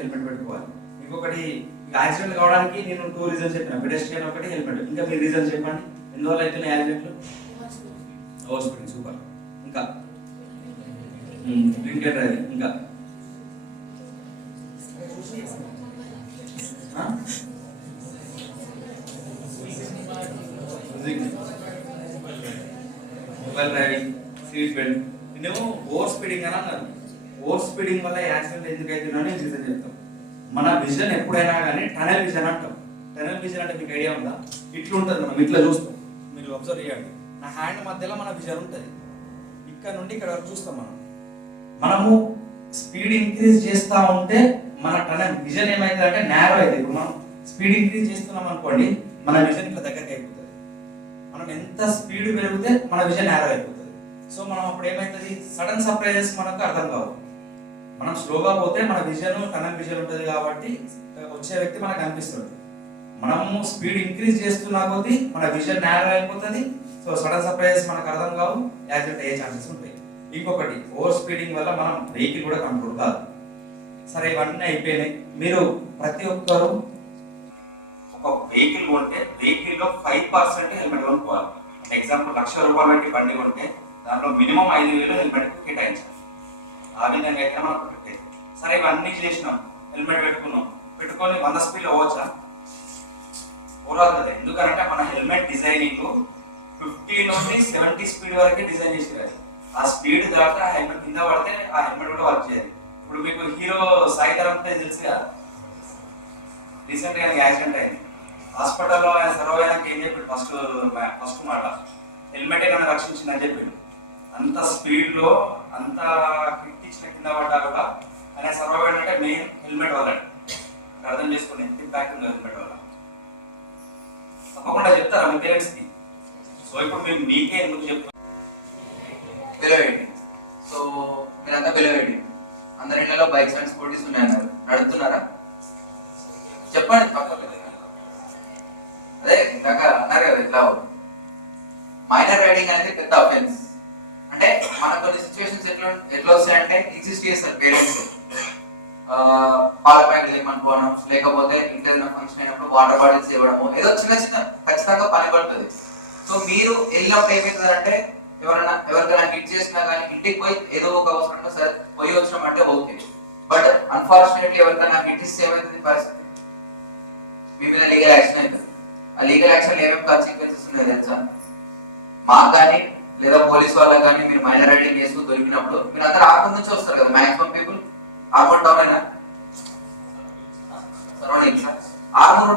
Helmet పెట్టుకోవాలి. ఇంకొకటి accident కావడానికి నేను టూ రీజన్స్ చెప్పాను. పెడెస్ట్రియన్ ఒకటి హెల్మెట్ ఇంకా మీ రీజన్స్ చెప్పండి. ఎందువల్ల అవుతున్నాయి యాక్సిడెంట్లు హాస్పిటల్ సూపర్ ఇంకా? డ్రింక్ అండ్ డ్రైవింగ్ ఇంకా? మొబైల్ డ్రైవింగ్ సీట్ బెల్ట్ నేను ఓవర్ స్పీడింగ్ అని అన్నారు. ఓవర్ స్పీడింగ్ వల్ల యాక్సిడెంట్ ఎందుకు అవుతుందో నేను రీజన్ చెప్తాం. మన విజన్ ఎప్పుడైనా కానీ టనల్ విజన్ అంటాం. టనల్ విజన్ అంటే మీకు ఐడియా ఉందా? ఇట్లా ఉంటుంది మనం ఇట్లా చూస్తాం. మీరు అబ్జర్వ్ చేయండి. నా హ్యాండ్ మధ్యలో మన విజన్ ఉంటుంది. ఇక్కడ నుండి ఇక్కడ వరకు చూస్తాం మనం. మనము స్పీడ్ ఇంక్రీజ్ చేస్తా ఉంటే మన టనల్ విజన్ ఏమైంది అంటే నేరో అయితే ఇప్పుడు మనం స్పీడ్ ఇంక్రీజ్ చేస్తున్నాం అనుకోండి మన విజన్ ఇట్లా దగ్గరికి అయిపోతుంది. మనం ఎంత స్పీడ్ పెరిగితే మన విజన్ నేరో అయిపోతుంది. సో మనం అప్పుడు ఏమవుతుంది సడన్ సర్ప్రైజెస్ మనకు అర్థం కావు. మనం స్లోగా పోతే మన విజన్ టనల్ విజన్ ఉంటుంది కాబట్టి వచ్చే వ్యక్తి మనకు అనిపిస్తుంది. మనము స్పీడ్ ఇంక్రీజ్ చేస్తున్నా కొద్దీ మన విజన్ నేరో అయిపోతుంది. సో సడన్ సర్ప్రైజెస్ మనకు అర్థం కావు. యాక్సిడెంట్ అయ్యే ఛాన్సెస్ ఉంటాయి. ఇంకొకటి ఓవర్ స్పీడింగ్ వల్ల మనం వెహికల్ కూడా కంట్రోల్ కాదు. సరే ఇవన్నీ అయిపోయినాయి. మీరు ప్రతి ఒక్కరు ఒక వెహికల్ కొంటే వెహికల్లో ఫైవ్ పర్సెంట్ హెల్మెట్ కొనుక్కోవాలి. ఎగ్జాంపుల్ లక్ష రూపాయలు పెట్టి బండి కొంటే దాంట్లో మినిమం ఐదు వేలు హెల్మెట్ కేటాయించాలి. ఆ విధంగా అయితే మనం పెట్టే. సరే ఇవన్నీ చేసినాం. హెల్మెట్ పెట్టుకున్నాం. పెట్టుకొని వంద స్పీడ్ పోవచ్చా? పోరాదు కదా ఎందుకంటే మన హెల్మెట్ డిజైనింగ్ ఫిఫ్టీ నుండి సెవెంటీ స్పీడ్ వరకే డిజైన్ చేసేవారు. ఆ స్పీడ్ దాకా ఆ హెల్మెట్ కింద పడితే ఆ హెల్మెట్ కూడా వర్క్ చేయాలి. ఇప్పుడు మీకు హీరో సాయి ధరమ్ తేజ్ తెలుసు కదా? రీసెంట్గా యాక్సిడెంట్ అయింది. హాస్పిటల్లో ఆయన సర్వ్ అయినాక ఏం చెప్పాడు? ఫస్ట్ ఫస్ట్ మాట. హెల్మెట్ ఏమైనా రక్షించిందని చెప్పాడు. అంత స్పీడ్లో అంత ఎట్లా మైనర్ రైడింగ్ అనేది పెద్ద అఫెన్స్ అంటే మన కొన్ని సిచ్యువేషన్స్ ఎట్లా ఎట్లా వస్తాయంటే ఎగ్జిస్ట్ చేస్తారు పేరెంట్స్ పాల ప్యాకెట్ ఇవ్వమనుకోవడం లేకపోతే ఇంట్లో ఫంక్షన్ అయినప్పుడు వాటర్ బాటిల్స్ ఇవ్వడము ఏదో చిన్న చిన్న ఖచ్చితంగా పని పడుతుంది. సో మీరు వెళ్ళినప్పుడు ఏమవుతుందంటే ఎవరైనా ఎవరికైనా హిట్ చేసినా కానీ ఇంటికి పోయి ఏదో ఒక అవసరంలో సరే పోయి వచ్చినాం అంటే ఓకే బట్ అన్ఫార్చునేట్లీ ఎవరికైనా హిట్ ఇస్తే ఏమైతుంది పరిస్థితి? మీ మీద లీగల్ యాక్షన్ అవుతుంది ఆ లీగల్ యాక్షన్ ఏమేమి కాన్సిక్వెన్సెస్ ఉన్నాయో తెలుసా? మాకు కానీ లేదా పోలీస్ వాళ్ళకి కానీ మీరు మైనర్ రైడింగ్ కేసు దొరికినప్పుడు మీరు అందరు ఆర్మూర్ నుంచి వస్తారు కదా మాక్సిమం పీపుల్ ఆర్మూర్ టౌన్ అయినా సరౌండింగ్స్ ఆర్మూర్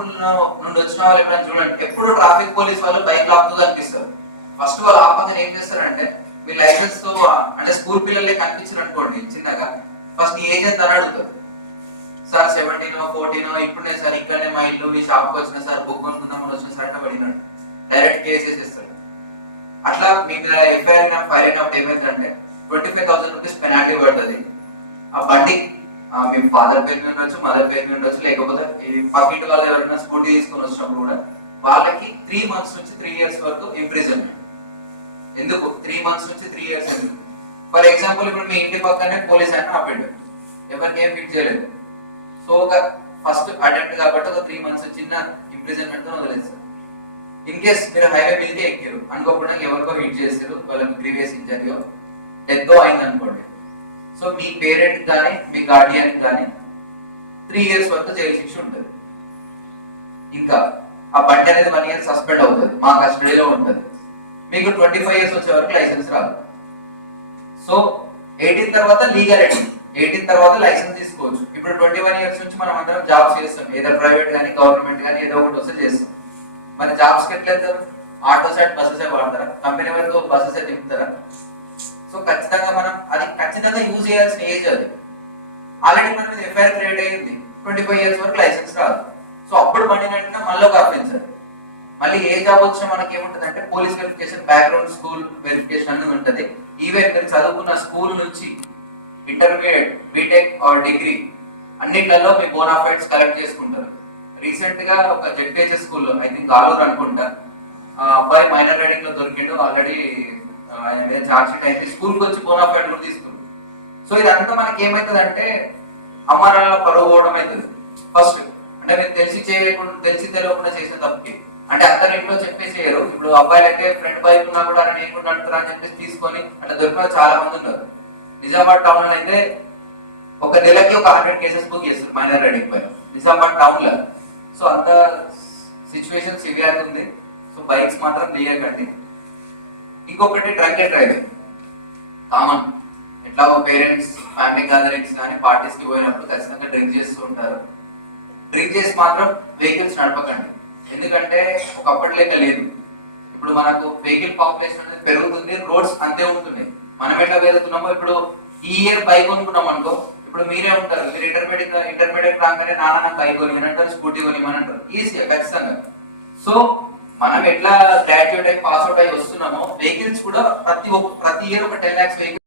నుండి వచ్చిన వాళ్ళు ఎప్పుడైనా చూడండి ఎప్పుడు ట్రాఫిక్ పోలీస్ వాళ్ళు బైక్ లాపుతూ కనిపిస్తారు. ఫస్ట్ వాళ్ళు ఆపంగా ఏం చేస్తారంటే మీ లైసెన్స్తో అంటే స్కూల్ పిల్లలే కనిపించారు అనుకోండి చిన్నగా. ఫస్ట్ ఏజ్ ఎంత అని అడుగుతారు. సార్ సెవెంటీన్ ఫోర్టీన్ ఇప్పుడే సార్ ఇక్కడనే మా ఇల్లు మీ షాప్కి వచ్చిన సార్ బుక్ కొనుక్కుందామని వచ్చిన సార్ అంటే పడినాడు డైరెక్ట్ కేసెస్ ఇస్తాడు అట్లా మీ మీద ఎఫ్ఐఆర్ ఫైర్ అయినప్పుడు ఏమైందంటే twenty five thousand rupees penalty పడుతుంది. ఆ బండి ఆ, మీ ఫాదర్ పేరు మీద ఉండొచ్చు మదర్ పేరు మీద ఉండొచ్చు లేకపోతే ఈ పక్కింటి వాళ్ళు ఎవరైనా స్కూటీ తీసుకొని వచ్చినప్పుడు కూడా వాళ్ళకి త్రీ మంత్స్ నుంచి త్రీ ఇయర్స్ వరకు ఇంప్రిజన్మెంట్ ఎందుకు? త్రీ మంత్స్ నుంచి త్రీ ఇయర్స్ ఎందుకు? ఫర్ ఎగ్జాంపుల్ ఇప్పుడు మీ ఇంటి పక్కనే పోలీస్ అయినా ఆపిండు. ఎవరికి ఏం ఫిట్ చేయలేదు? సో ఒక ఫస్ట్ అటెంప్ట్ కాబట్టి ఒక త్రీ మంత్స్ చిన్న ఇంప్రిజన్మెంట్తో వదిలేస్తారు ఇన్ కేస్ మీరు హైవే మీదకే ఎక్కారు అనుకోకుండా ఎవరికో హిట్ చేస్తారు వాళ్ళకి ప్రీవియస్ ఇంజరీ డెత్ అయింది అనుకోండి. సో మీ పేరెంట్ కానీ మీ గార్డియన్ కానీ త్రీ ఇయర్స్ వరకు జైలు శిక్ష ఉంటుంది. ఇంకా ఆ బండి అనేది వన్ ఇయర్ సస్పెండ్ అవుతుంది. మా కస్టడీలో ఉంటుంది. మీకు ట్వంటీ ఫైవ్ ఇయర్స్ వచ్చే వరకు లైసెన్స్ రాదు. సో ఎయిటీన్ తర్వాత లీగల్ ఎయిటీన్ ఎయిటీన్ తర్వాత లైసెన్స్ తీసుకోవచ్చు. ఇప్పుడు ట్వంటీ వన్ ఇయర్స్ నుంచి మనం అందరం జాబ్స్ చేస్తాం. ఏదో ప్రైవేట్ కానీ గవర్నమెంట్ కానీ ఏదో ఒకటి వస్తే చేస్తాం. మరి జాబ్స్కి ఆటో సైడ్ బస్సెస్ వాడతారా? కంపెనీ వరకు బస్సెస్ తిప్పుతారా సో ఖచ్చితంగా మనం అది ఖచ్చితంగా యూజ్ చేయాల్సిన ఏజ్ అది. ఆల్రెడీ మన మీద ఎఫ్ఐఆర్ క్రియేట్ అయ్యింది. ట్వంటీ ఫైవ్ ఇయర్స్ వరకు లైసెన్స్ రాదు. సో అప్పుడు బండి నడిపినా మళ్ళీ ఒక అఫెన్స్ మళ్ళీ ఏ జాబ్ వచ్చినా మనకి ఏముంటుంది అంటే police verification background school verification అనేది ఉంటుంది. ఈవెన్ మీరు చదువుకున్న స్కూల్ నుంచి ఇంటర్మీడియట్ బీటెక్ ఆర్ డిగ్రీ అన్నిట్లలో మీ బోనాఫైడ్స్ కలెక్ట్ చేసుకుంటారు. రీసెంట్గా ఒక ZPHS school I think Aluru అనుకుంటా ఆ అబ్బాయి మైనర్ రైడింగ్లో దొరికిండు ఆల్రెడీ ఛార్జ్ చార్జ్ షీట్ అయింది. స్కూల్కి వచ్చి బోనాఫైడ్ కూడా తీసుకుంటారు సో ఇదంతా మనకి ఏమవుతుంది అంటే అమ్మ పరువు పోవడం అవుతుంది ఫస్ట్ అంటే మీరు తెలిసి చేయకుండా తెలిసి తెలియకుండా చేసిన తప్పుకి. అంటే అందరు ఇంట్లో చెప్పేసేయరు. ఇప్పుడు అబ్బాయిలు అంటే ఫ్రెండ్ బైక్ ఉన్నా కూడా నేను కూడా నడుపుతారా అని చెప్పేసి తీసుకొని అట్లా దొరికిన చాలా మంది ఉన్నారు. నిజామాబాద్ టౌన్లో అయితే ఒక నెలకి ఒక హండ్రెడ్ కేసెస్ బుక్ చేస్తారు మైనర్ రైడింగ్ పైన నిజామాబాద్ టౌన్లో. సో అంత సిచ్యువేషన్ సివియర్ ఉంది. సో బైక్స్ మాత్రం తీయకండి ఇంకొకటి డ్రంక్ అండ్ డ్రైవింగ్ కామన్. ఎట్లా పేరెంట్స్ ఫ్యామిలీ గ్యాదరింగ్స్ కానీ పార్టీస్కి పోయినప్పుడు ఖచ్చితంగా డ్రింక్ చేస్తూ ఉంటారు. డ్రింక్ చేసి మాత్రం వెహికల్స్ నడపకండి. ఎందుకంటే ఒకప్పటి లెక్క లేదు. ఇప్పుడు మనకు వెహికల్ పాపులేషన్ అనేది పెరుగుతుంది రోడ్స్ అంతే ఉంటున్నాయి. మనం ఎట్లా పెరుగుతున్నామో ఇప్పుడు ఈ ఇయర్ బైక్ కొనుక్కున్నాం అనుకో ఇప్పుడు మీరే ఉంటారు. మీరు ఇంటర్మీడియట్ ఇంటర్మీడియట్ రాగానే నాన్న నాకు బైక్ కొని అంటారు స్కూటీ కొనిమని అంటారు ఈజీగా ఖచ్చితంగా. సో మనం ఎట్లా గ్రాడ్యుయేట్ అయి పాస్ అవుట్ అయి వస్తున్నామో వెహికల్స్ కూడా ప్రతి ఒక్క ప్రతి ఇయర్ ఒక టెన్ లాక్స్ వెహికల్స్